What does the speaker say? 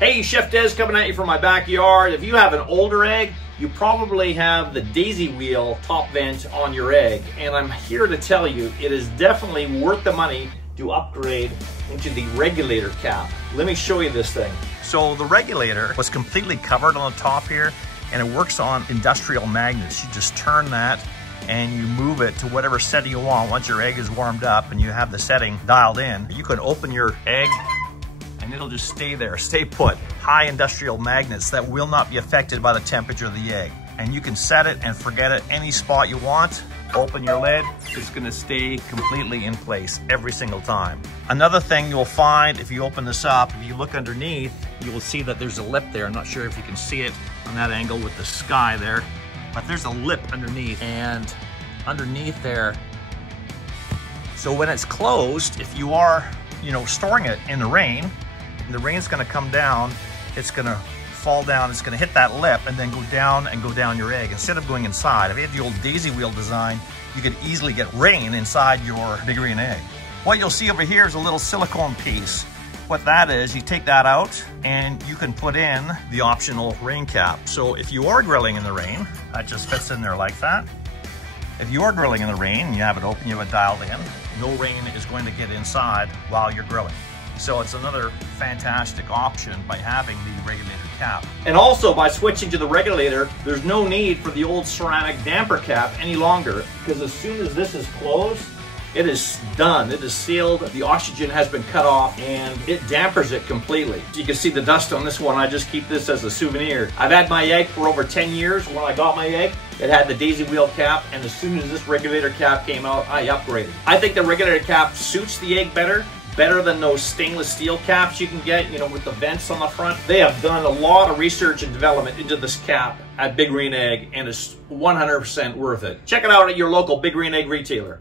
Hey, Chef Des coming at you from my backyard. If you have an older egg, you probably have the daisy wheel top vent on your egg. And I'm here to tell you, it is definitely worth the money to upgrade into the rEGGulator cap. Let me show you this thing. So the rEGGulator was completely covered on the top here, and it works on industrial magnets. You just turn that and you move it to whatever setting you want. Once your egg is warmed up and you have the setting dialed in, you can open your egg and it'll just stay there, stay put. High industrial magnets that will not be affected by the temperature of the egg. And you can set it and forget it any spot you want. Open your lid, it's gonna stay completely in place every single time. Another thing you'll find if you open this up, if you look underneath, you will see that there's a lip there. I'm not sure if you can see it on that angle with the sky there, but there's a lip underneath, and underneath there. So when it's closed, if you are, storing it in the rain's gonna come down, it's gonna fall down, it's gonna hit that lip and then go down your egg instead of going inside. If you had the old daisy wheel design, you could easily get rain inside your big green egg. What you'll see over here is a little silicone piece. What that is, you take that out and you can put in the optional rain cap. So if you are grilling in the rain, that just fits in there like that. If you are grilling in the rain and you have it open, you have it dialed in, no rain is going to get inside while you're grilling. So it's another fantastic option by having the rEGGulator cap. And also by switching to the rEGGulator, there's no need for the old ceramic damper cap any longer, because as soon as this is closed, it is done, it is sealed, the oxygen has been cut off, and it dampers it completely. You can see the dust on this one. I just keep this as a souvenir. I've had my egg for over 10 years. When I got my egg, it had the daisy wheel cap, and as soon as this rEGGulator cap came out, I upgraded. I think the rEGGulator cap suits the egg better than those stainless steel caps you can get, with the vents on the front. They have done a lot of research and development into this cap at Big Green Egg, and it's 100% worth it. Check it out at your local Big Green Egg retailer.